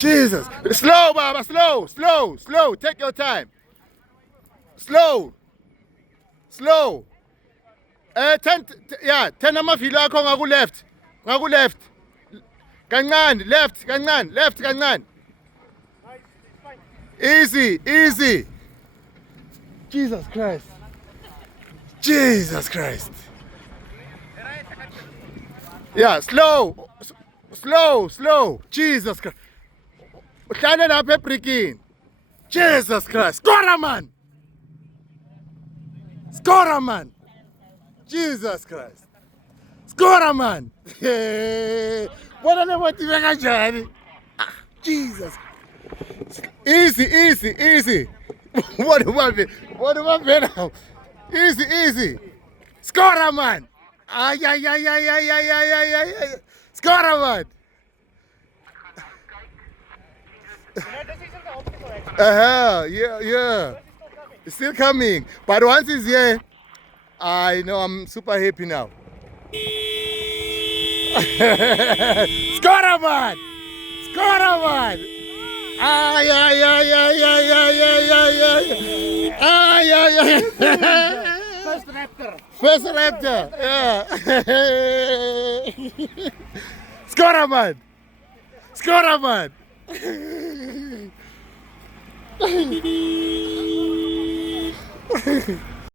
Jesus. Slow, Baba. Slow. Slow. Slow. Take your time. Slow. Slow. 10 yeah, 10 amavili akho ngaku left. Ngaku left. Kancane, left, kancane, left, kancane. Easy, easy. Jesus Christ. Jesus Christ. Yeah, slow. Slow, slow. Jesus Christ. Uhlale lapha ebrikini. Jesus Christ. Score, man. Score, man. Jesus Christ. Score, man. Bona le motive kanjani? Jesus. Easy, easy, easy. What do I mean? What do I mean now? Easy, easy. Score, man. Ay, ay, ay, ay, ay, ay, ay, ay, ay, ay. Score, man. Yeah, yeah. It's still coming. But once it's here, I know I'm super happy now. Score, man. Score, man. Ay, ay, ay, ay, ay, ay, ay, ay, ay. Ay, ay, ay. First Raptor. First Raptor. Yeah. Score, man. Score, man.